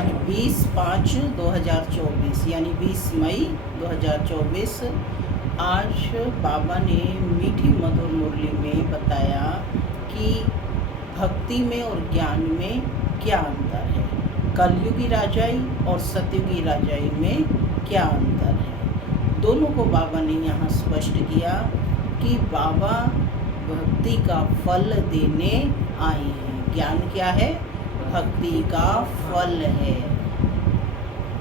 आज 20/5/2024 यानी 20 मई 2024। आज बाबा ने मीठी मधुर मुरली में बताया कि भक्ति में और ज्ञान में क्या अंतर है, कलयुगी राजाई और सतयुगी राजाई में क्या अंतर है। दोनों को बाबा ने यहाँ स्पष्ट किया कि बाबा भक्ति का फल देने आए हैं। ज्ञान क्या है? भक्ति का फल है।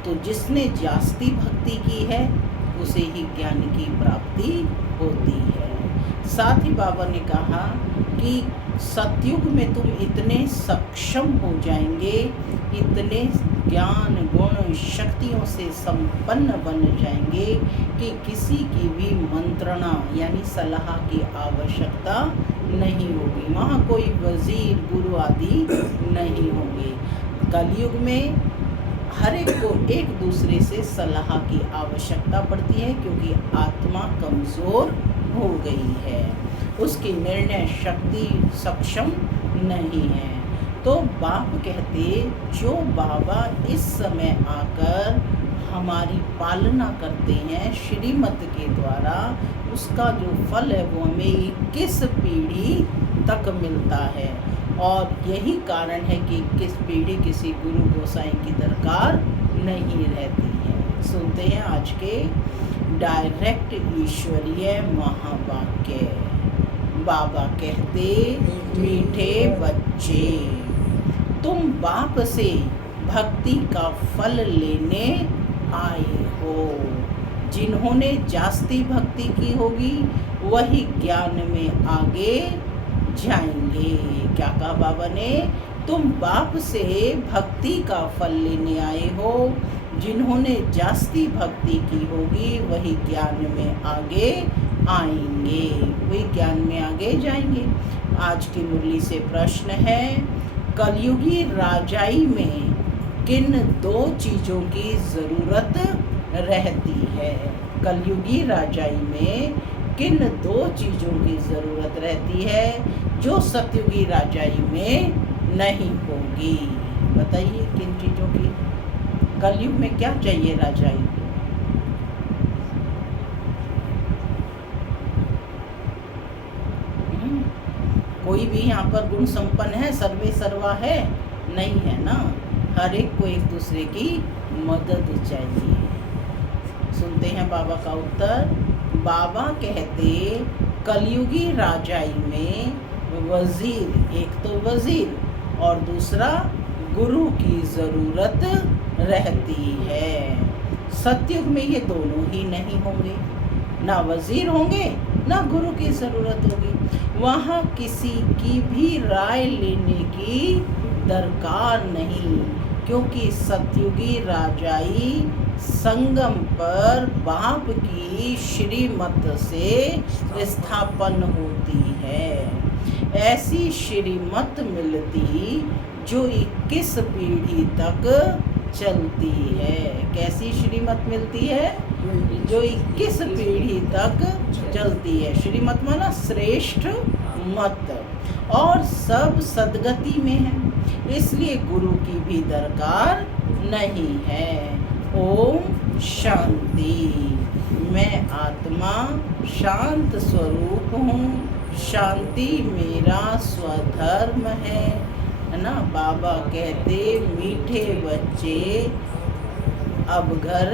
तो जिसने जास्ती भक्ति की है उसे ही ज्ञान की प्राप्ति होती है। साथ ही बाबा ने कहा कि सतयुग में तुम इतने सक्षम हो जाएंगे, इतने ज्ञान गुण शक्तियों से संपन्न बन जाएंगे कि किसी की भी मंत्रणा यानी सलाह की आवश्यकता नहीं होगी। वहाँ कोई वजीर गुरु आदि नहीं होंगे। कलयुग में हर एक को एक दूसरे से सलाह की आवश्यकता पड़ती है, क्योंकि आत्मा कमज़ोर हो गई है, उसकी निर्णय शक्ति सक्षम नहीं है। तो बाप कहते जो बाबा इस समय आकर हमारी पालना करते हैं श्रीमत के द्वारा, उसका जो फल है वो हमें 21 पीढ़ी तक मिलता है। और यही कारण है कि 21 पीढ़ी किसी गुरु गोसाई की दरकार नहीं रहती है। सुनते हैं आज के डायरेक्ट ईश्वरीय महावाक्य। बाबा कहते, मीठे बच्चे, तुम बाप से भक्ति का फल लेने आए हो। जिन्होंने जास्ती भक्ति की होगी वही ज्ञान में आगे जाएंगे। क्या कहा बाबा ने? तुम बाप से भक्ति का फल लेने आए हो। जिन्होंने जास्ती भक्ति की होगी वही ज्ञान में आगे आएंगे, वही ज्ञान में आगे जाएंगे। आज की मुरली से प्रश्न है, कलयुगी राजाई में किन 2 चीज़ों की ज़रूरत रहती है? कलयुगी राजाई में किन 2 चीज़ों की ज़रूरत रहती है जो सतयुगी राजाई में नहीं होगी? बताइए किन चीज़ों की? कलयुग में क्या चाहिए राजाई को? कोई भी यहाँ पर गुण संपन्न है, सर्वे सर्वा है? नहीं है ना। हर एक को एक दूसरे की मदद चाहिए। सुनते हैं बाबा का उत्तर। बाबा कहते कलयुगी राजाई में वजीर, एक तो वजीर और दूसरा गुरु की ज़रूरत रहती है। सतयुग में ये दोनों ही नहीं होंगे, ना वजीर होंगे ना गुरु की ज़रूरत होगी। वहाँ किसी की भी राय लेने की दरकार नहीं, क्योंकि सतयुगी राजाई संगम पर बाप की श्रीमत से स्थापन होती है। ऐसी श्रीमत मिलती जो 21 पीढ़ी तक चलती है। कैसी श्रीमत मिलती है? जो 21 पीढ़ी तक चलती है। श्रीमत माना श्रेष्ठ मत, और सब सदगति में है, इसलिए गुरु की भी दरकार नहीं है। ओम शांति। मैं आत्मा शांत स्वरूप हूँ, शांति मेरा स्वधर्म है ना। बाबा कहते मीठे बच्चे अब घर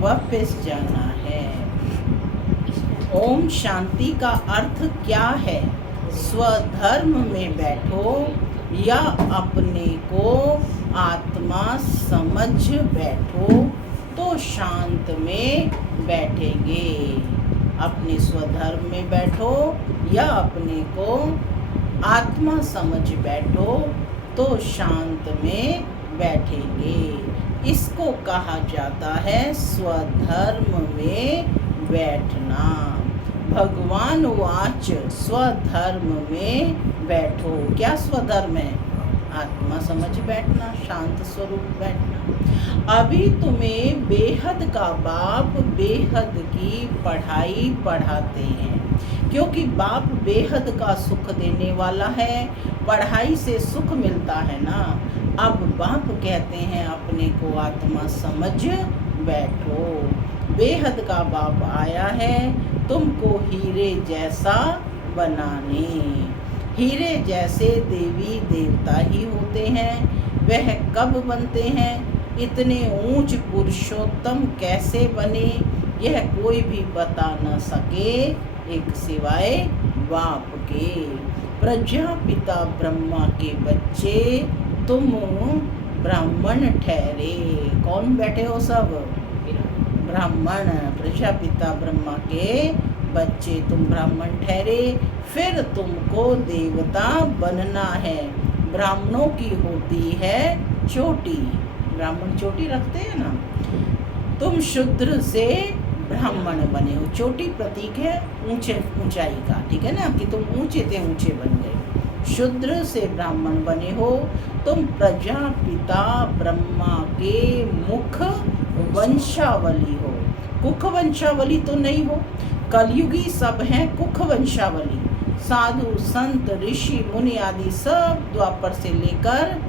वापस जाना है। ओम शांति का अर्थ क्या है? स्वधर्म में बैठो या अपने को आत्मा समझ बैठो तो शांत में बैठेंगे। अपने स्वधर्म में बैठो या अपने को आत्मा समझ बैठो तो शांत में बैठेंगे। इसको कहा जाता है स्वधर्म में बैठना। भगवान वाच स्वधर्म में बैठो। क्या स्वधर्म है? आत्मा समझ बैठना, शांत स्वरूप बैठना। अभी तुम्हें बेहद का बाप बेहद की पढ़ाई पढ़ाते हैं, क्योंकि बाप बेहद का सुख देने वाला है। पढ़ाई से सुख मिलता है ना, अब बाप कहते हैं अपने को आत्मा समझ बैठो। बेहद का बाप आया है तुमको हीरे जैसा बनाने। हीरे जैसे देवी देवता ही होते हैं। वह कब बनते हैं? इतने ऊंच पुरुषोत्तम कैसे बने यह कोई भी बता न सके एक सिवाय बाप के। प्रजापिता ब्रह्मा के बच्चे तुम ब्राह्मण ठहरे। कौन बैठे हो सब? ब्राह्मण। प्रजापिता ब्रह्मा के बच्चे तुम ब्राह्मण ठहरे। फिर तुमको देवता बनना है। ब्राह्मणों की होती है चोटी। ब्राह्मण चोटी रखते हैं ना। तुम शूद्र से ब्राह्मण बने हो। चोटी प्रतीक है ऊंचाई का, ठीक है ना, कि तुम ऊंचे थे ऊंचे बन गए। शूद्र से ब्राह्मण बने हो। तुम प्रजापिता ब्रह्मा के मुख वंशावली हो। कुख वंशावली तो नहीं हो। कलयुगी सब हैं कुख वंशावली। साधु संत ऋषि मुनि आदि सब द्वापर से लेकर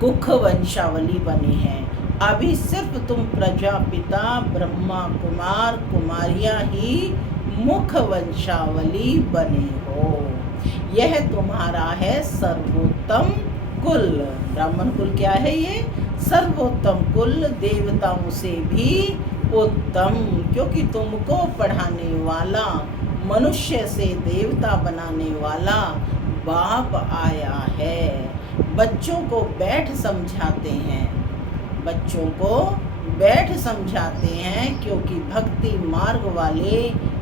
कुख वंशावली बने हैं। अभी सिर्फ तुम प्रजापिता ब्रह्मा कुमार कुमारियां ही मुख वंशावली बने हो। यह तुम्हारा है सर्वोत्तम कुल। ब्राह्मण कुल क्या है? ये सर्वोत्तम कुल, देवताओं से भी उत्तम, क्योंकि तुमको पढ़ाने वाला, मनुष्य से देवता बनाने वाला बाप आया है। बच्चों को बैठ समझाते हैं, बच्चों को बैठ समझाते हैं, क्योंकि भक्ति मार्ग वाले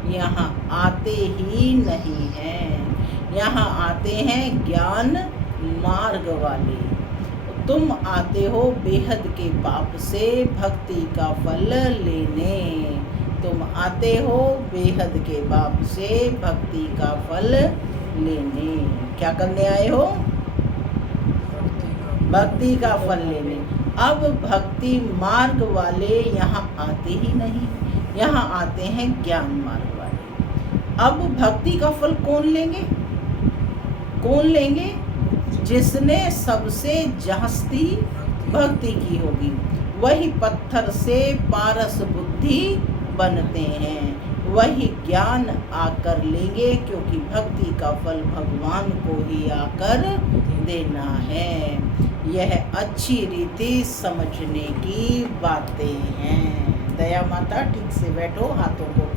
यहाँ आते ही नहीं हैं। यहाँ आते हैं ज्ञान मार्ग वाले। तुम आते हो बेहद के बाप से भक्ति का फल लेने। तुम आते हो बेहद के बाप से भक्ति का फल लेने। क्या करने आए हो? भक्ति का फल लेने। अब भक्ति मार्ग वाले यहाँ आते ही नहीं, यहाँ आते हैं ज्ञान मार्ग वाले। अब भक्ति का फल कौन लेंगे? कौन लेंगे? जिसने सबसे जास्ती भक्ति की होगी। वही पत्थर से पारस बुद्धि बनते हैं। वही ज्ञान आकर लेंगे, क्योंकि भक्ति का फल भगवान को ही आकर देना है। यह अच्छी रीति समझने की बातें हैं। दया माता ठीक से बैठो, हाथों को।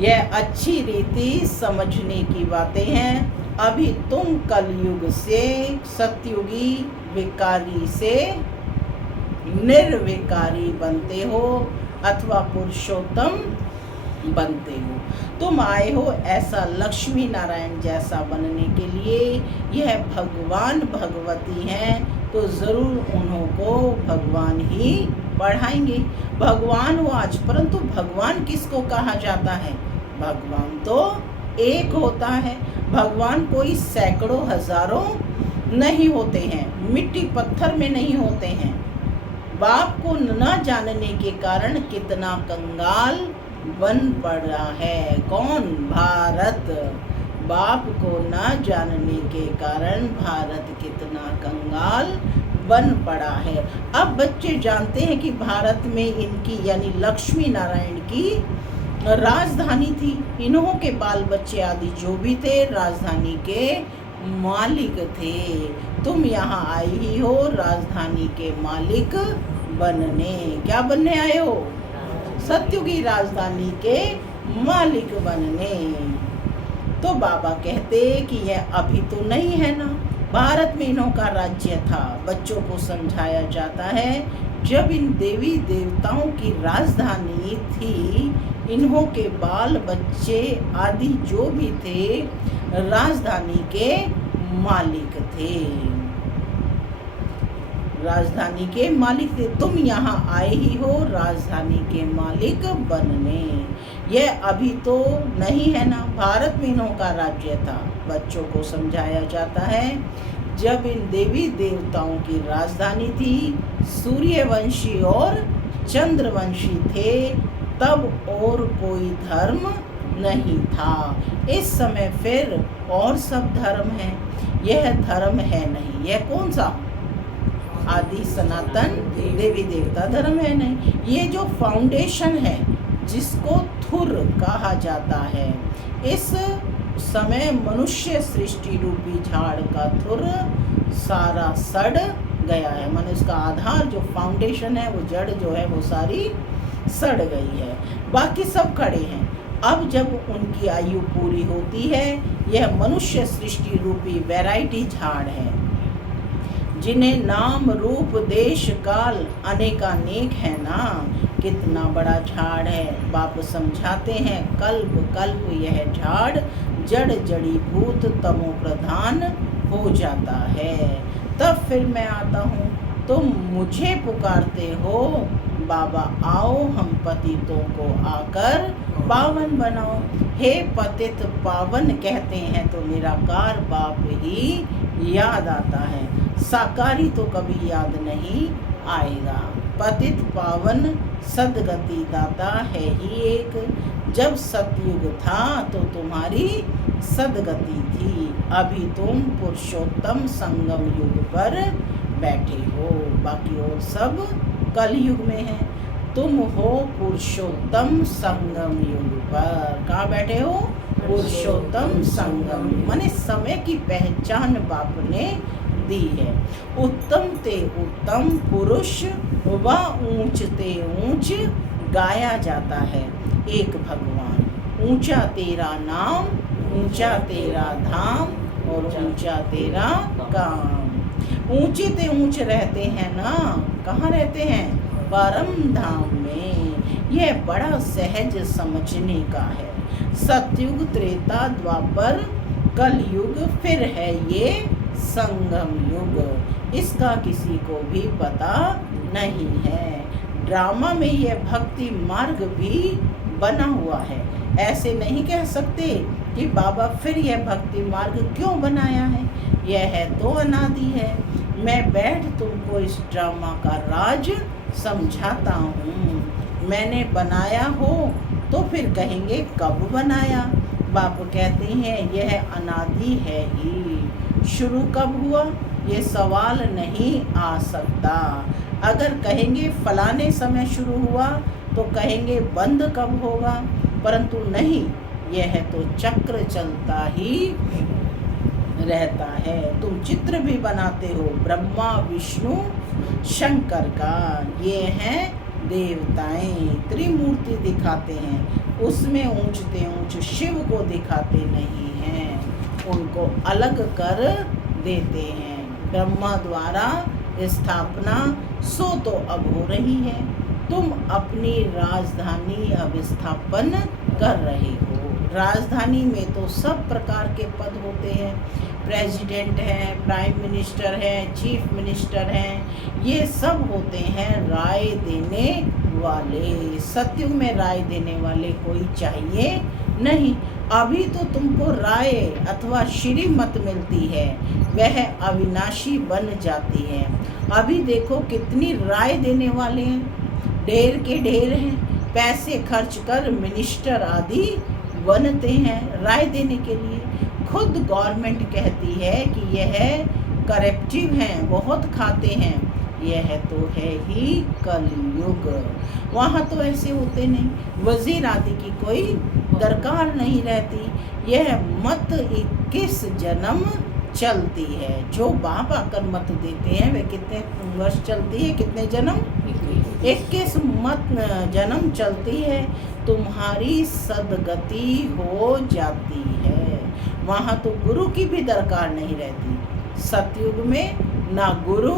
यह अच्छी रीति समझने की बातें हैं। अभी तुम कलयुग से सतयुगी विकारी से निर्विकारी बनते हो अथवा पुरुषोत्तम बनते हो। तुम आए हो ऐसा लक्ष्मी नारायण जैसा बनने के लिए। यह भगवान भगवती हैं तो ज़रूर उन्हों को भगवान ही पढ़ाएंगे। भगवान वो आज, परंतु भगवान किसको कहा जाता है? भगवान तो एक होता है। भगवान कोई सैकड़ों हजारों नहीं होते हैं, मिट्टी पत्थर में नहीं होते हैं। बाप को न जानने के कारण कितना कंगाल बन पड़ा है। कौन? भारत। बाप को न जानने के कारण भारत कितना कंगाल बन पड़ा है। अब बच्चे जानते हैं कि भारत में इनकी यानी लक्ष्मी नारायण की राजधानी थी। इन्हों के बाल बच्चे आदि जो भी थे राजधानी के मालिक थे। तुम यहाँ आई ही हो राजधानी के मालिक बनने। क्या बनने आए हो? सत्युगी राजधानी के मालिक बनने। तो बाबा कहते कि यह अभी तो नहीं है ना। भारत में इन्हों का राज्य था। बच्चों को समझाया जाता है जब इन देवी देवताओं की राजधानी थी, इन्हों के बाल बच्चे आदि जो भी थे राजधानी के मालिक थे। राजधानी के मालिक थे। तुम यहाँ आए ही हो राजधानी के मालिक बनने। यह अभी तो नहीं है ना। भारत में इन्हों का राज्य था। बच्चों को समझाया जाता है जब इन देवी देवताओं की राजधानी थी, सूर्यवंशी और चंद्रवंशी थे, तब और कोई धर्म नहीं था। इस समय फिर और सब धर्म हैं। यह धर्म है नहीं। यह कौन सा? आदि सनातन देवी देवता धर्म है नहीं। ये जो फाउंडेशन है जिसको थुर कहा जाता है, इस समय मनुष्य सृष्टि रूपी झाड़ का थुर सारा सड़ गया है। माने उसका आधार जो फाउंडेशन है, वो जड़ जो है वो सारी सड़ गई है, बाकी सब खड़े हैं। अब जब उनकी आयु पूरी होती है, यह मनुष्य सृष्टि रूपी वैरायटी झाड़ है, जिन्हें नाम रूप देश काल अनेकानेक है ना। कितना बड़ा झाड़ है। बाप समझाते हैं, कल्प कल्प यह झाड़ जड़ जड़ीभूत तमो प्रधान हो जाता है। तब फिर मैं आता हूँ, तुम मुझे पुकारते हो, बाबा आओ हम पतितों को आकर पावन बनाओ। हे पतित पावन कहते हैं तो निराकार बाप ही याद आता है, साकारी तो कभी याद नहीं आएगा। पतित पावन सदगति दाता है ही एक। जब सतयुग था तो तुम्हारी सदगति थी, अभी तुम पुरुषोत्तम संगम युग पर बैठे हो, बाकी और सब कलयुग में है। तुम हो पुरुषोत्तम संगम युग पर। कहाँ बैठे हो? पुरुषोत्तम संगम। माने समय की पहचान बाप ने दी है। उत्तम ते उत्तम पुरुष व ऊंच ते ऊंच गाया जाता है एक भगवान। ऊंचा तेरा नाम, ऊंचा तेरा धाम और ऊंचा तेरा काम। ऊंचे ते ऊंच रहते हैं ना। कहाँ रहते हैं? परम धाम में। यह बड़ा सहज समझने का है। सतयुग त्रेता द्वापर कलयुग, फिर है ये संगम युग। इसका किसी को भी पता नहीं है। ड्रामा में यह भक्ति मार्ग भी बना हुआ है। ऐसे नहीं कह सकते कि बाबा फिर यह भक्ति मार्ग क्यों बनाया है, यह है तो अनादि है। मैं बैठ तुमको इस ड्रामा का राज समझाता हूँ। मैंने बनाया हो तो फिर कहेंगे कब बनाया। बाप कहते हैं यह अनादि है ही। शुरू कब हुआ ये सवाल नहीं आ सकता। अगर कहेंगे फलाने समय शुरू हुआ तो कहेंगे बंद कब होगा, परंतु नहीं, यह तो चक्र चलता ही रहता है। तुम चित्र भी बनाते हो ब्रह्मा विष्णु शंकर का, ये हैं देवताएं। त्रिमूर्ति दिखाते हैं, उसमें ऊंचते ऊंच शिव को दिखाते नहीं हैं, उनको अलग कर देते हैं। ब्रह्मा द्वारा स्थापना सो तो अब हो रही है, तुम अपनी राजधानी अब स्थापन कर रहे हो। राजधानी में तो सब प्रकार के पद होते हैं, प्रेसिडेंट हैं, प्राइम मिनिस्टर हैं, चीफ मिनिस्टर हैं, ये सब होते हैं राय देने वाले। सत्युग में राय देने वाले कोई चाहिए नहीं। अभी तो तुमको राय अथवा श्रीमत मिलती है, वह अविनाशी बन जाती है। अभी देखो कितनी राय देने वाले हैं, ढेर के ढेर हैं, पैसे खर्च कर मिनिस्टर आदि बनते हैं राय देने के लिए। खुद गवर्नमेंट कहती है कि यह करप्टिव हैं, बहुत खाते हैं। यह तो है ही कलयुग। वहाँ तो ऐसे होते नहीं, वजीर आदि की कोई दरकार नहीं रहती। यह मत 21 जन्म चलती है। जो बाप आकर मत देते हैं वे कितने वर्ष चलती है, कितने जन्म? 21 मत जन्म चलती है, तुम्हारी सदगति हो जाती है। वहाँ तो गुरु की भी दरकार नहीं रहती। सतयुग में ना गुरु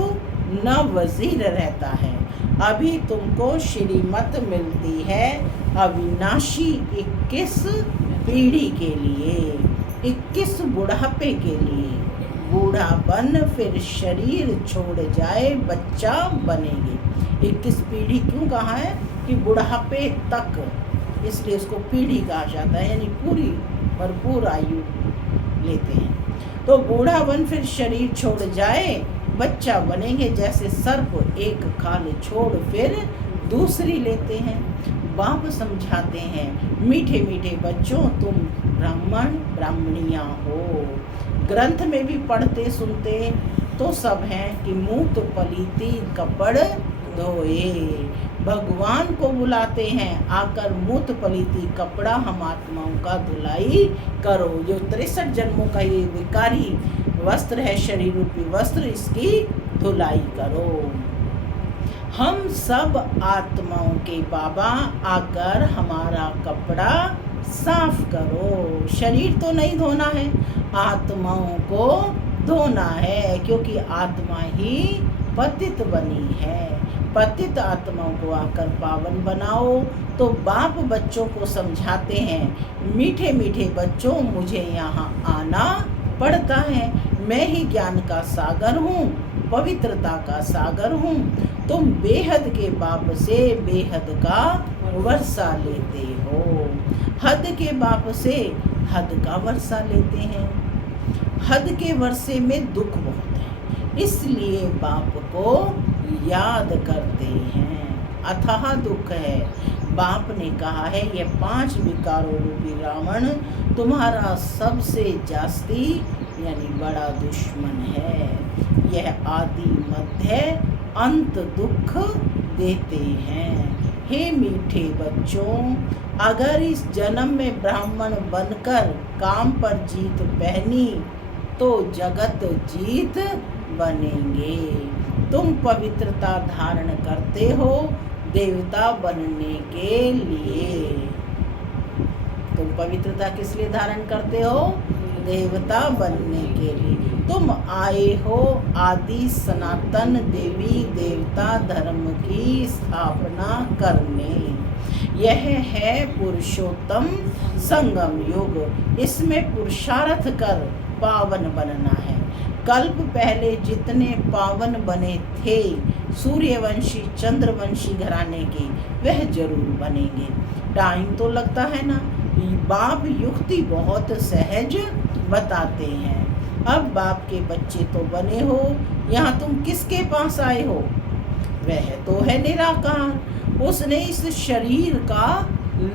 न वजीर रहता है। अभी तुमको श्रीमत मिलती है अविनाशी 21 पीढ़ी के लिए, 21 बुढ़ापे के लिए। बूढ़ापन फिर शरीर छोड़ जाए बच्चा बनेंगे। 21 पीढ़ी क्यों कहा है कि बुढ़ापे तक, इसलिए उसको पीढ़ी कहा जाता है, यानी पूरी भरपूर आयु लेते हैं। तो बूढ़ापन फिर शरीर छोड़ जाए बच्चा बनेंगे। जैसे सर्प एक खाल छोड़ फिर दूसरी लेते हैं। बाप समझाते हैं मीठे मीठे बच्चों, तुम ब्राह्मण ब्राह्मणियाँ हो, ग्रंथ में भी पढ़ते सुनते तो सब हैं कि मूत पलीती कपड़ धोए। भगवान को बुलाते हैं, आकर मूत पलीती कपड़ा हम आत्माओं का धुलाई करो। जो 63 जन्मों का ये विकारी वस्त्र है, शरीर रूपी वस्त्र, इसकी धुलाई करो। हम सब आत्माओं के बाबा, आकर हमारा कपड़ा साफ करो। शरीर तो नहीं धोना है, आत्माओं को धोना है, क्योंकि आत्मा ही पतित बनी है। पतित आत्माओं को आकर पावन बनाओ। तो बाप बच्चों को समझाते हैं, मीठे मीठे बच्चों, मुझे यहाँ आना पड़ता है। मैं ही ज्ञान का सागर हूँ, पवित्रता का सागर हूँ। तुम बेहद के बाप से बेहद का वर्षा लेते हो, हद के बाप से हद का वर्षा लेते हैं। हद के वर्षे में दुख बहुत है, इसलिए बाप को याद करते हैं। अथाह दुख है। बाप ने कहा है, यह 5 विकारों रूपी रावण तुम्हारा सबसे जास्ती यानी बड़ा दुश्मन है। यह आदि मध्य अंत दुख देते हैं। हे मीठे बच्चों, अगर इस जन्म में ब्राह्मण बनकर काम पर जीत पहनी तो जगत जीत बनेंगे। तुम पवित्रता धारण करते हो देवता बनने के लिए। तुम पवित्रता किस लिए धारण करते हो? देवता बनने के लिए। तुम आए हो आदि सनातन देवी देवता धर्म की स्थापना करने। यह है पुरुषोत्तम संगम युग। इसमें पुरुषार्थ कर पावन बनना है। कल्प पहले जितने पावन बने थे सूर्यवंशी चंद्रवंशी घराने के, वह जरूर बनेंगे। टाइम तो लगता है ना। बाप युक्ति बहुत सहज बताते हैं। अब बाप के बच्चे तो बने हो, यहाँ तुम किसके पास आए हो? वह तो है निराकार। उसने इस शरीर का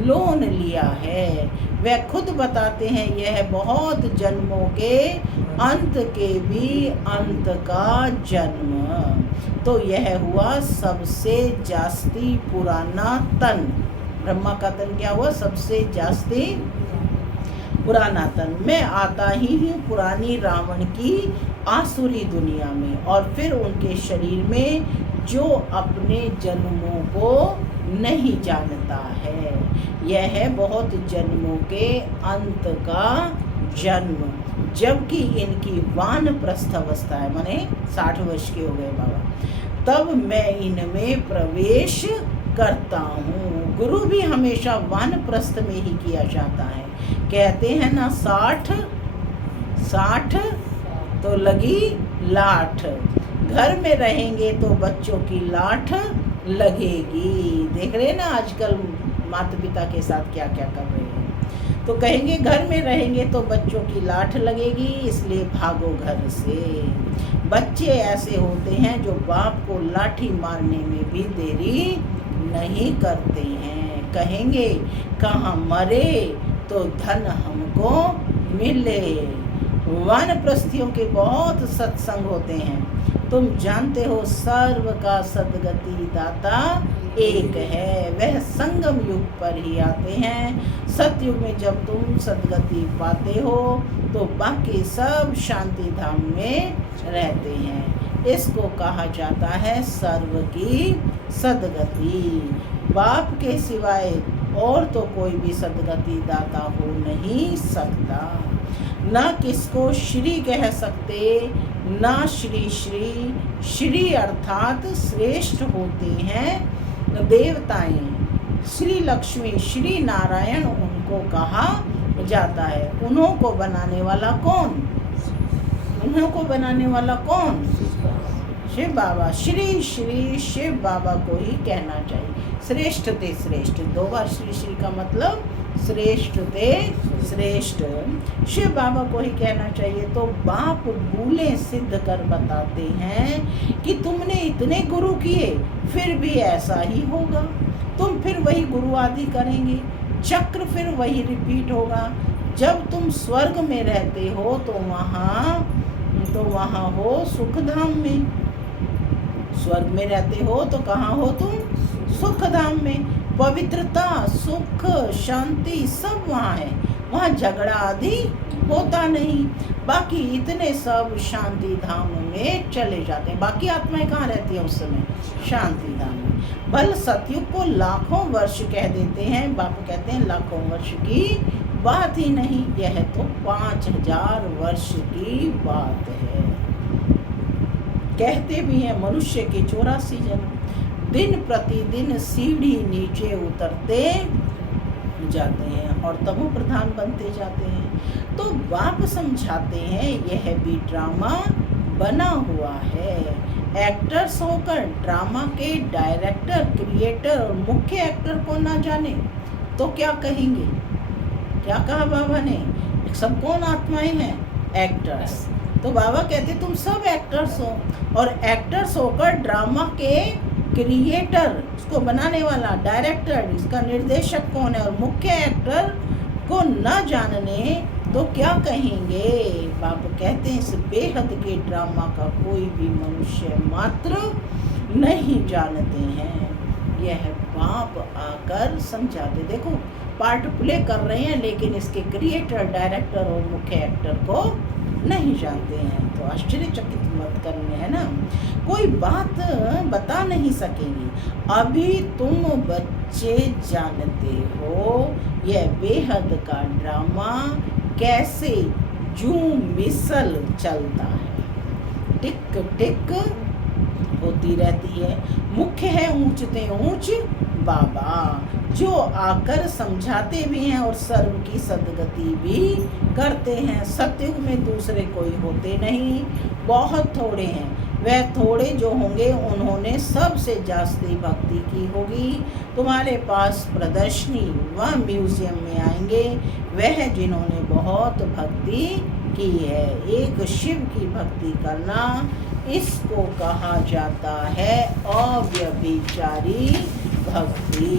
लोन लिया है। वह खुद बताते हैं, यह बहुत जन्मों के अंत के भी अंत का जन्म। तो यह हुआ सबसे जास्ती पुराना तन। ब्रह्मा का तन क्या हुआ? सबसे जास्ती पुराना तन। मैं आता ही हूँ पुरानी रावण की आसुरी दुनिया में, और फिर उनके शरीर में जो अपने जन्मों को नहीं जानता है। यह है बहुत जन्मों के अंत का जन्म। जबकि इनकी वानप्रस्थ अवस्था है, माने 60 वर्ष के हो गए बाबा, तब मैं इनमें प्रवेश करता हूँ। गुरु भी हमेशा वानप्रस्थ में ही किया जाता है। कहते हैं ना, 60 तो लगी लाठ। घर में रहेंगे तो बच्चों की लाठ लगेगी। देख रहे हैं ना आजकल माता पिता के साथ क्या क्या कर रहे हैं। तो कहेंगे घर में रहेंगे तो बच्चों की लाठ लगेगी, इसलिए भागो घर से। बच्चे ऐसे होते हैं जो बाप को लाठी मारने में भी देरी नहीं करते हैं। कहेंगे कहाँ मरे तो धन हमको मिले। वानप्रस्थियों के बहुत सत्संग होते हैं। तुम जानते हो सर्व का सद्गति दाता एक है। वह संगम युग पर ही आते हैं। सतयुग में जब तुम सद्गति पाते हो तो बाकी सब शांति धाम में रहते हैं। इसको कहा जाता है सर्व की सद्गति। बाप के सिवाय और तो कोई भी सद्गति दाता हो नहीं सकता। न किसको श्री कह सकते, न श्री श्री। श्री अर्थात श्रेष्ठ होते हैं देवताएं। श्री लक्ष्मी श्री नारायण उनको कहा जाता है। उन्हों को बनाने वाला कौन? उन्हों को बनाने वाला कौन? शिव बाबा। श्री श्री शिव बाबा को ही कहना चाहिए। श्रेष्ठ ते श्रेष्ठ, 2 बार श्री श्री का मतलब श्रेष्ठ ते श्रेष्ठ, शिव बाबा को ही कहना चाहिए। तो बाप भूले सिद्ध कर बताते हैं कि तुमने इतने गुरु किए फिर भी ऐसा ही होगा। तुम फिर वही गुरु आदि करेंगे, चक्र फिर वही रिपीट होगा। जब तुम स्वर्ग में रहते हो तो वहाँ हो सुखधाम में। स्वर्ग में रहते हो तो कहाँ हो तुम? सुखधाम में। पवित्रता, सुख, शांति सब वहाँ है। वहाँ झगड़ा आदि होता नहीं। बाकी इतने सब शांति धाम में चले जाते हैं। बाकी आत्माएं कहाँ रहती है उस समय? शांति धाम में। बल सतयुग को लाखों वर्ष कह देते हैं। बापू कहते हैं लाखों वर्ष की बात ही नहीं, यह तो 5000 वर्ष की बात है। कहते भी हैं मनुष्य के 84 जन्म। दिन प्रतिदिन सीढ़ी नीचे उतरते जाते हैं और तमो प्रधान बनते जाते हैं। तो बाप समझाते हैं यह भी ड्रामा बना हुआ है। एक्टर्स होकर ड्रामा के डायरेक्टर, क्रिएटर और मुख्य एक्टर को ना जाने तो क्या कहेंगे? क्या कहा बाबा ने? सब कौन आत्माएं हैं? एक्टर्स। तो बाबा कहते तुम सब एक्टर्स हो, और एक्टर्स होकर ड्रामा के क्रिएटर, उसको बनाने वाला, डायरेक्टर, इसका निर्देशक कौन है, और मुख्य एक्टर को न जानने तो क्या कहेंगे? बाबा कहते हैं इस बेहद के ड्रामा का कोई भी मनुष्य मात्र नहीं जानते हैं। यह बाप आकर समझाते। देखो पार्ट प्ले कर रहे हैं लेकिन इसके क्रिएटर, डायरेक्टर और मुख्य एक्टर को नहीं जानते हैं। तो आश्चर्यचकित मत करने, है ना, कोई बात बता नहीं सकेंगे। अभी तुम बच्चे जानते हो यह बेहद का ड्रामा कैसे जूं मिसल चलता है। टिक टिक होती रहती है। मुख्य है ऊंचते ऊंच बाबा, जो आकर समझाते भी हैं और सर्व की सदगति भी करते हैं। सतयुग में दूसरे कोई होते नहीं, बहुत थोड़े हैं। वह थोड़े जो होंगे उन्होंने सबसे जास्ती भक्ति की होगी। तुम्हारे पास प्रदर्शनी व म्यूजियम में आएंगे वह जिन्होंने बहुत भक्ति की है। एक शिव की भक्ति करना, इसको कहा जाता है अव्यभिचारी भक्ति।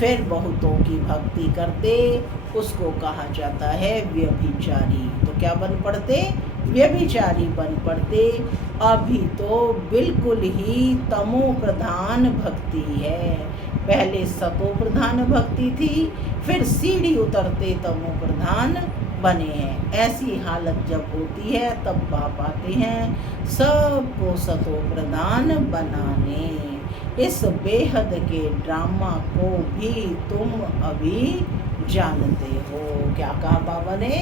फिर बहुतों की भक्ति करते, उसको कहा जाता है व्यभिचारी। तो क्या बन पड़ते? व्यभिचारी बन पड़ते। अभी तो बिल्कुल ही तमो प्रधान भक्ति है। पहले सतो प्रधान भक्ति थी, फिर सीढ़ी उतरते तमो प्रधान बने हैं। ऐसी हालत जब होती है तब बाप आते हैं सबको सतो प्रधान बनाने। इस बेहद के ड्रामा को भी तुम अभी जानते हो। क्या कहा बाबा ने?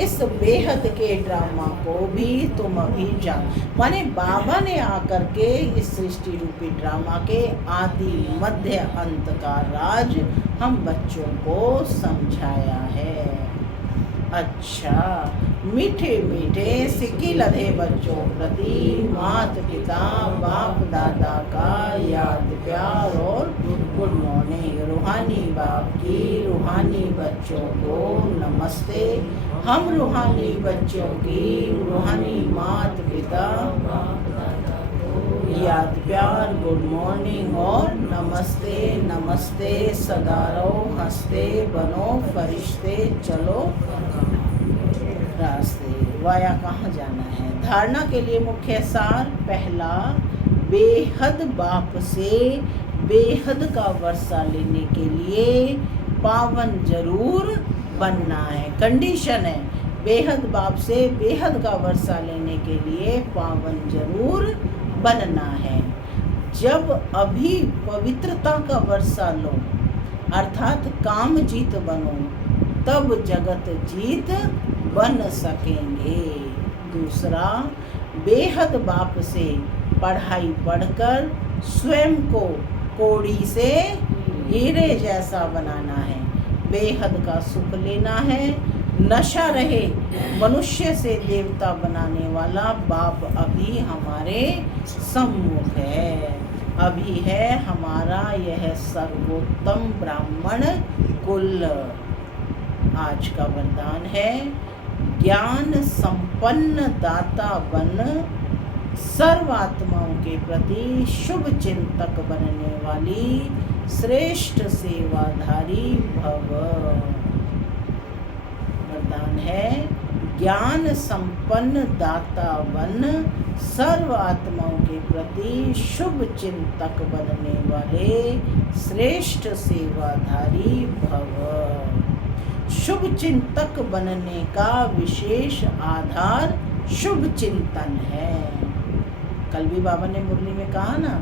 इस बेहद के ड्रामा को भी तुम अभी जान, माने बाबा ने आकर के इस सृष्टि रूपी ड्रामा के आदि मध्य अंत का राज हम बच्चों को समझाया है। अच्छा, मीठे मीठे सिक्की लधे बच्चों प्रति मात पिता बाप दादा का याद प्यार और गुड मॉर्निंग। रूहानी बाप की रूहानी बच्चों को नमस्ते। हम रूहानी बच्चों की रूहानी मात पिता याद प्यार, गुड मॉर्निंग और नमस्ते। नमस्ते, सदा रहो हंसते, बनो फरिश्ते, चलो रास्ते। वाया कहाँ जाना है? धारणा के लिए मुख्य सार पहला, बेहद बाप से बेहद का वर्षा लेने के लिए पावन जरूर बनना है। कंडीशन है, बेहद बाप से बेहद का वर्षा लेने के लिए पावन जरूर बनना है। जब अभी पवित्रता का वर्षा लो अर्थात काम जीत बनो, तब जगत जीत बन सकेंगे। दूसरा, बेहद बाप से पढ़ाई पढ़कर स्वयं को कोड़ी से हीरे जैसा बनाना है। बेहद का सुख लेना है। नशा रहे मनुष्य से देवता बनाने वाला बाप अभी हमारे सम्मुख है। अभी है हमारा यह सर्वोत्तम ब्राह्मण कुल। आज का वरदान है, ज्ञान संपन्न दाता बन सर्वात्माओं के प्रति शुभ चिंतक बनने वाली श्रेष्ठ सेवाधारी भव। वरदान है, ज्ञान संपन्न दाता बन, सर्व आत्माओं के प्रति शुभ चिंतक बनने वाले श्रेष्ठ सेवाधारी भव। शुभ चिंतक बनने का विशेष आधार शुभ चिंतन है। कल भी बाबा ने मुरली में कहा ना,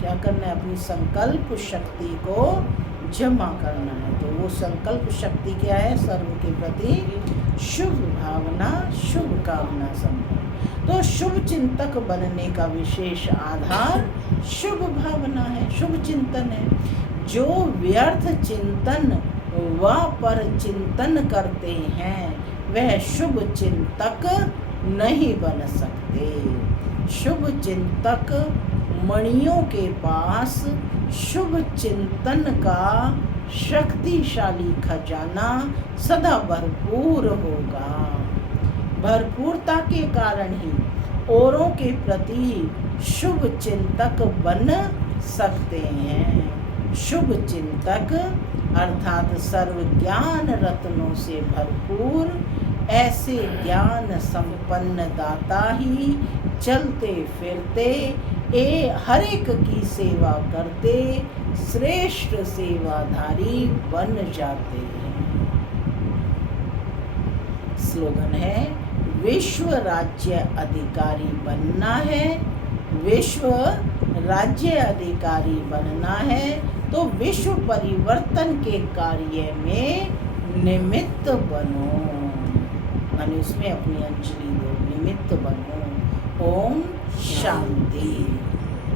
क्या करना है, अपनी संकल्प शक्ति को जमा करना है। तो वो संकल्प शक्ति क्या है, सर्व के प्रति शुभ भावना, शुभ कामना संपन्न। तो शुभ चिंतक बनने का विशेष आधार शुभ भावना है, शुभ चिंतन है। जो व्यर्थ चिंतन व पर चिंतन करते हैं वह शुभ चिंतक नहीं बन सकते। शुभ चिंतक मणियों के पास शुभ चिंतन का शक्तिशाली खजाना सदा भरपूर होगा। भरपूरता के कारण ही औरों के प्रति शुभ चिंतक बन सकते हैं। शुभ चिंतक अर्थात सर्व ज्ञान रत्नों से भरपूर ऐसे ज्ञान संपन्न दाता ही चलते फिरते हर एक की सेवा करते श्रेष्ठ सेवाधारी बन जाते हैं। स्लोगन है, विश्व राज्य अधिकारी बनना है। विश्व राज्य अधिकारी बनना है तो विश्व परिवर्तन के कार्य में निमित्त बनो, यानी उसमें अपनी अंजलि दो, निमित्त बनो। ओम शांति।